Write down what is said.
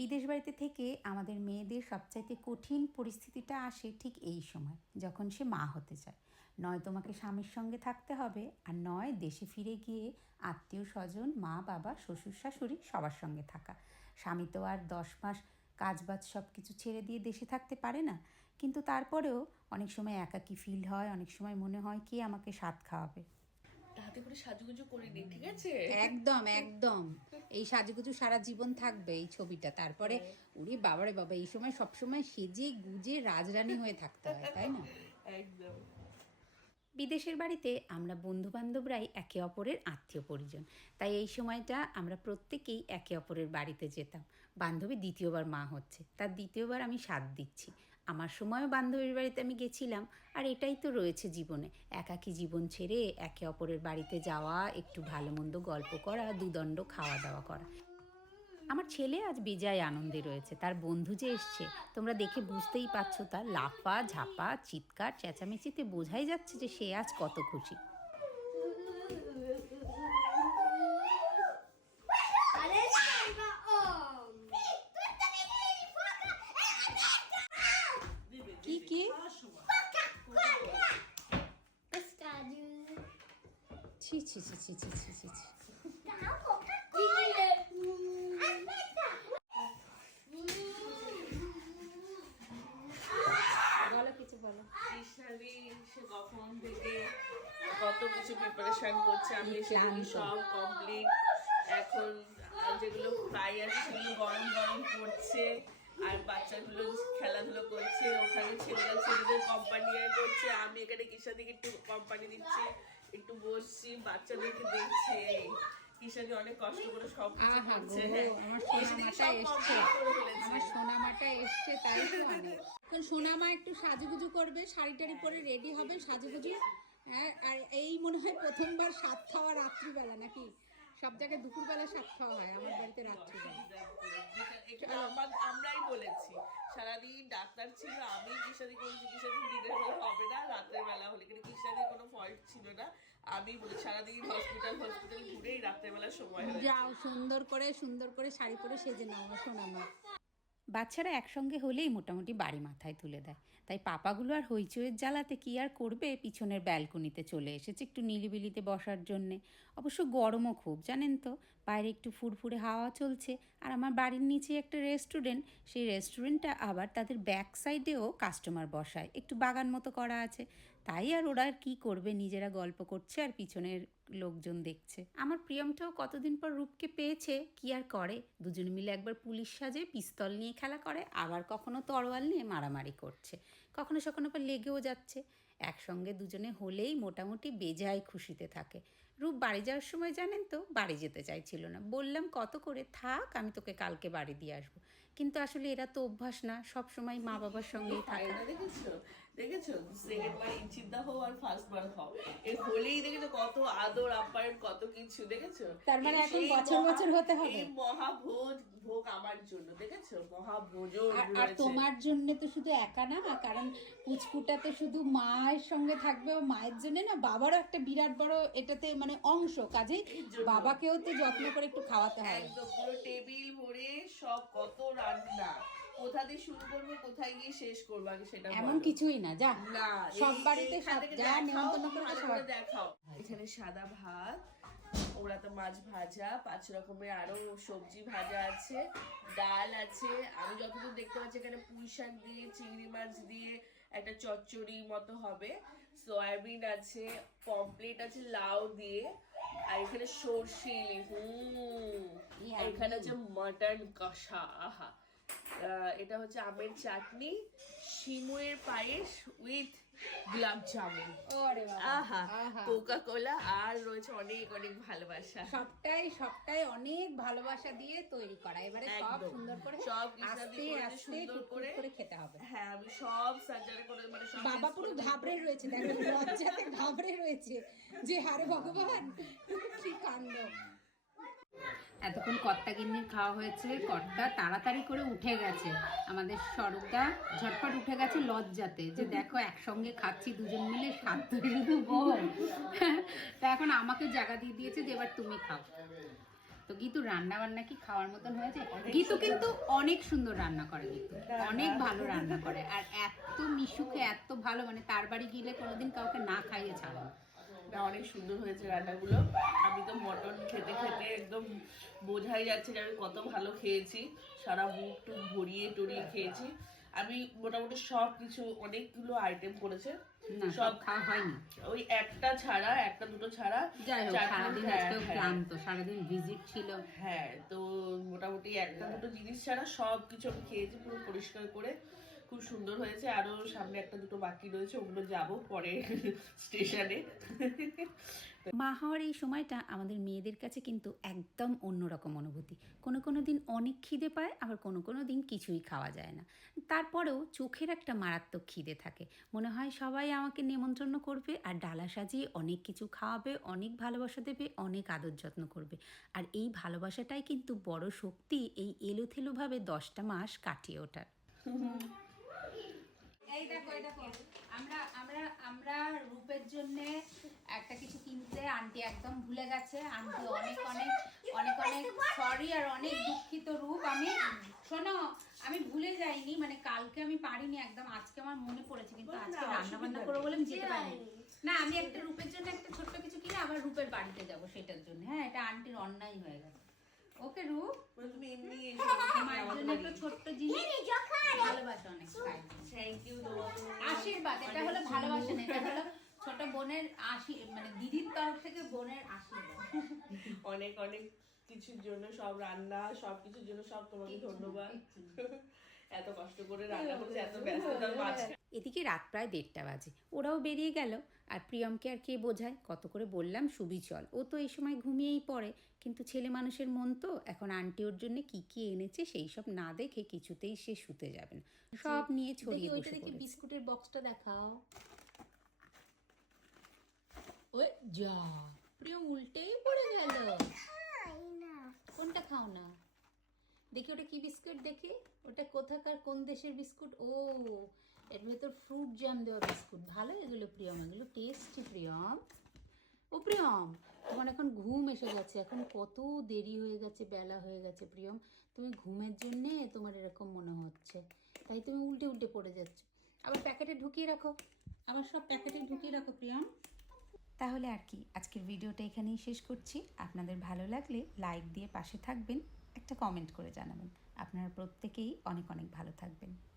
বিদেশ বাড়িতে থেকে আমাদের মেয়েদের সবচাইতে কঠিন পরিস্থিতিটা আসে ঠিক এই সময়, যখন সে মা হতে চায়। নয় তোমাকে স্বামীর সঙ্গে থাকতে হবে আর নয় দেশে ফিরে গিয়ে আত্মীয় স্বজন, মা, বাবা, শ্বশুর, শাশুড়ি সবার সঙ্গে থাকা। স্বামী তো আর দশ মাস কাজবাজ সব কিছু ছেড়ে দিয়ে দেশে থাকতে পারে না, কিন্তু তারপরেও অনেক সময় একাকী ফিল হয়, অনেক সময় মনে হয় কে আমাকে স্বাদ খাওয়াবে। তাতে করে সাজুগুজু করে নি ঠিক আছে? একদম একদম। এই সাজুগুজু সারা জীবন থাকবে এই ছবিটা। তারপরে উরি বাবারে বাবা এই সময় সব সময় সেজে গুজে রাজরানী হয়ে থাকতে হয় তাই না? একদম। বিদেশের বাড়িতে আমরা বন্ধু বান্ধবরাই একে অপরের আত্মীয় পরিজন। তাই এই সময়টা আমরা প্রত্যেকেই একে অপরের বাড়িতে যেতাম। বান্ধবী দ্বিতীয়বার মা হচ্ছে। তার দ্বিতীয়বার আমি সাথ দিচ্ছি। আমার সময়ও বান্ধবীর বাড়িতে আমি গেছিলাম, আর এটাই তো রয়েছে জীবনে। একাকি জীবন ছেড়ে একে অপরের বাড়িতে যাওয়া, একটু ভালো মন্দ গল্প করা, দুদণ্ড খাওয়া দাওয়া করা। আমার ছেলে আজ বেজায় আনন্দে রয়েছে, তার বন্ধু যে এসছে, তোমরা দেখে বুঝতেই পারছ তার লাফা, ঝাপা, চিৎকার, চেঁচামেচিতে বোঝাই যাচ্ছে যে সে আজ কত খুশি। ছি ছি ছি ছি ছি ছি ছি ছি। বলো কিছু বলো। কৃষ্ণাদি সে কখন থেকে কত কিছু প্রিপারেশন করছে আমি সেগুলি সব কমপ্লিট এখন আর যেগুলো ফ্রাই আছে সেগুলো গরম গরম করছে আর বাচ্চাগুলো খেলাধুলো করছে ওখানে ছেলেরা ছেলেদের কোম্পানি করছে আমি এখানে কৃষাদিকে একটু কোম্পানি দিচ্ছি। একটু বসছি বাচ্চাদেরকে দেখছে। অনেক কষ্ট করে সব করছে হ্যাঁ। আমার সোনামাটা এসছে তাই তো অনেক এখন সোনামা একটু সাজুগুজু করবে শাড়ি টাড়ি পরে রেডি হবে সাজুগুজু। হ্যাঁ, আর এই মনে হয় প্রথমবার স্বাদ খাওয়া রাত্রিবেলা নাকি? সব জায়গায় দুপুরবেলা খাওয়া হয় আমার বাড়িতে রাত্রিবেলা। আমরাই বলেছি সারাদিন ডাক্তার ছিল আমি কোনো চিকিৎসা দিনের বেলা হবে না রাতের বেলা হলে। কিন্তু কোনো ফল্ট ছিল না। আমি সারাদিন হসপিটাল হসপিটাল ঘুরেই রাত্রেবেলা বেলা সময় যাও, সুন্দর করে সুন্দর করে শাড়ি পরে সেজে নাও, শোনা সোনামা বাচ্চারা একসঙ্গে হলেই মোটামুটি বাড়ি মাথায় তুলে দেয়। তাই পাপাগুলো আর হইচইয়ের জ্বালাতে কি আর করবে? পিছনের ব্যালকনিতে চলে এসেছে একটু নিলিবিলিতে বসার জন্যে। অবশ্য গরমও খুব, জানেন তো? বাইরে একটু ফুরফুরে হাওয়া চলছে। আর আমার বাড়ির নিচে একটা রেস্টুরেন্ট, সেই রেস্টুরেন্টটা আবার তাদের ব্যাক সাইডেও কাস্টমার বসায়। একটু বাগান মতো করা আছে। তাই আর ওরা আর কী করবে? নিজেরা গল্প করছে আর পিছনের লোকজন দেখছে। আমার প্রিয়মটাও কতদিন পর রূপকে পেয়েছে, কি আর করে? দুজনে মিলে একবার পুলিশ সাজে পিস্তল নিয়ে খেলা করে, আবার কখনো তরোয়াল নিয়ে মারামারি করছে। কখনো সখনো আবার লেগেও যাচ্ছে। একসঙ্গে দুজনে হলেই মোটামুটি বেজায় খুশিতে থাকে। রূপ বাড়ি যাওয়ার সময় জানেন তো, বাড়ি যেতে চাইছিল না। বললাম, কত করে? থাক, আমি তোকে কালকে বাড়ি দিয়ে আসব। কিন্তু আসলে এরা তো অভ্যাস না সব সময় মা বাবার সঙ্গেই থাকে আয়না দেখেছ? সেকেন্ড বার হও আর ফার্স্ট বার হও এর হলেই দেখেছ কত আদর আপ্যায়ন কত কিছু দেখেছ? তার মানে এখন বছর বছর হতে হবে? এই মহাভোজ ভোগ আমার জন্য দেখেছ? মহাভোজ আর তোমার জন্য তো শুধু একা না কারণ পুচকুটা তো শুধু মায়ের সঙ্গে থাকবে ও মায়ের জন্য না বাবারও একটা বিরাট বড় এটাতে মানে অংশ কাজে বাবাকেও তো যত্ন করে একটু খাওয়াতে হয় একদম পুরো টেবিল ভরে সব কত রান্না। কোথা দিয়ে শুরু করব কোথায় গিয়ে শেষ করব আগে সেটা এমন কিছুই না যা। সব বাড়িতে সব যা নেমন্তন্ন করে সবাই দেখাও। এখানে সাদা ভাত ওরা তো মাছ ভাজা পাঁচ রকমের আরও সবজি ভাজা আছে ডাল আছে। আমি যতদূর দেখতে পাচ্ছি এখানে পুঁই শাক দিয়ে চিংড়ি মাছ দিয়ে একটা চচ্চড়ি মতো হবে। সয়াবিন আছে পমপ্লেট আছে লাউ দিয়ে। আর এখানে সর্ষে হুম এখানে আছে মাটন কষা আহ, এটা হচ্ছে আমের চাটনি শিমুয়ের পায়েস উইথ গোলাপ জামুন আহা। কোকা কোলা আর রয়েছে অনেক অনেক ভালোবাসা। সবটাই সবটাই অনেক ভালোবাসা দিয়ে তৈরি করা। এবারে সব সুন্দর করে সব আস্তে আস্তে সুন্দর করে খেতে হবে। হ্যাঁ আমি সব সার্জারি করে মানে সব বাবা পুরো ঘাবড়ে রয়েছে দেখো লজ্জাতে ঘাবড়ে রয়েছে। যে হারে ভগবান কি কাণ্ড। এতক্ষণ কর্তা গিন্নির খাওয়া হয়েছে। কর্তা তাড়াতাড়ি করে উঠে গেছে। আমাদের স্বরূপটা ঝটপট উঠে গেছে লজ্জাতে যে দেখো একসঙ্গে খাচ্ছি দুজন মিলে সাত তা এখন আমাকে জায়গা দিয়ে দিয়েছে যে এবার তুমি খাও। তো গীতু রান্না বান্না কি খাওয়ার মতন হয়েছে? গীতু কিন্তু অনেক সুন্দর রান্না করে গীতু। অনেক ভালো রান্না করে। আর এত মিশুকে এত ভালো মানে তার বাড়ি গেলে কোনোদিন কাউকে না খাইয়ে ছাড়ে। অনেক সুন্দর হয়েছে রান্নাগুলো। আমি তো মটন খেতে খেতে একদম বোঝাই যাচ্ছে যে আমি কত ভালো খেয়েছি। সারা মুখ টুক ভরিয়ে টরিয়ে খেয়েছি। আমি মোটামুটি সব কিছু অনেকগুলো আইটেম করেছে। সব খাওয়া হয়নি। ওই একটা ছাড়া একটা দুটো ছাড়া যাই হোক সারাদিন হ্যাঁ, আজকেও হ্যাঁ। ক্লান্ত সারাদিন ভিজিট ছিল। হ্যাঁ তো মোটামুটি একটা দুটো জিনিস ছাড়া সব কিছু আমি খেয়েছি পুরো পরিষ্কার করে। খুব সুন্দর হয়েছে। আরও সামনে একটা দুটো বাকি রয়েছে ওগুলো যাব পরে স্টেশনে। মা হওয়ার এই সময়টা আমাদের মেয়েদের কাছে কিন্তু একদম অন্যরকম অনুভূতি। কোনো কোনো দিন অনেক খিদে পায় আবার কোনো কোনো দিন কিছুই খাওয়া যায় না। তারপরেও চোখের একটা মারাত্মক খিদে থাকে। মনে হয় সবাই আমাকে নেমন্ত্রণ করবে আর ডালা সাজিয়ে অনেক কিছু খাওয়াবে অনেক ভালোবাসা দেবে অনেক আদর যত্ন করবে। আর এই ভালোবাসাটাই কিন্তু বড় শক্তি এই এলোথেলোভাবে দশটা মাস কাটিয়ে ওঠার। এই দেখো এই দেখো। আমরা আমরা আমরা রূপের জন্য একটা কিছু কিনতে আন্টি একদম ভুলে গেছে। আন্টি অনেক অনেক অনেক অনেক সরি আর অনেক দুঃখিত রূপ। আমি শোনো আমি ভুলে যাইনি মানে কালকে আমি পারিনি একদম আজকে আমার মনে পড়েছে কিন্তু আজকে রান্না বান্না করব বলে আমি যেতে পারিনি। না আমি একটা রূপের জন্য একটা ছোট্ট কিছু কিনে আবার রূপের বাড়িতে যাব সেটার জন্য। হ্যাঁ এটা আন্টির অন্যায় হয়ে গেছে। ওকে রু বলে তুমি এমনি তোমার জন্য একটা ছোট্ট জিনিস ভালোবাসা অনেক পাই থ্যাংক ইউ আশীর্বাদ এটা হলো ভালোবাসা না এটা হলো ছোট বোনের আশি মানে দিদির তরফ থেকে বোনের আশীর্বাদ। অনেক অনেক কিছুর জন্য সব রান্না সব কিছুর জন্য সব তোমাকে ধন্যবাদ। এত কষ্ট করে রান্না করছে এত ব্যস্ততার মাঝে এদিকে রাত প্রায় দেড়টা বাজে। ওরাও বেরিয়ে গেল। আর প্রিয়মকে আর কে বোঝায়? কত করে বললাম সুবি চল। ও তো এই সময় ঘুমিয়েই পড়ে। কিন্তু ছেলে মানুষের মন তো এখন আন্টি ওর জন্য কি কি এনেছে সেই সব না দেখে কিছুতেই সে শুতে যাবে না। সব নিয়ে ছড়িয়ে দেখি বসে দেখি বিস্কুটের বক্সটা দেখাও। ওই যা প্রিয় উল্টেই পড়ে গেল। কোনটা খাও না? দেখি ওটা কি বিস্কুট দেখি? ওটা কোথাকার, কোন দেশের বিস্কুট? ও, এর ভেতর ফ্রুট জ্যাম দেওয়া বিস্কুট। ভালো এগুলো, প্রিয়ম। এগুলো টেস্টি প্রিয়ম। ও, প্রিয়ম, তোমার এখন ঘুম এসে গেছে। এখন কত দেরি হয়ে গেছে, বেলা হয়ে গেছে, প্রিয়ম। তুমি ঘুমের জন্যে তোমার এরকম মনে হচ্ছে। তাই তুমি উল্টে উল্টে পড়ে যাচ্ছ। আবার প্যাকেটে ঢুকিয়ে রাখো। আবার সব প্যাকেটে ঢুকিয়ে রাখো, প্রিয়ম। তাহলে আর কি, আজকের ভিডিওটা এখানেই শেষ করছি। আপনাদের ভালো লাগলে লাইক দিয়ে পাশে থাকবেন। একটা কমেন্ট করে জানাবেন। আপনারা প্রত্যেকেই অনেক অনেক ভালো থাকবেন।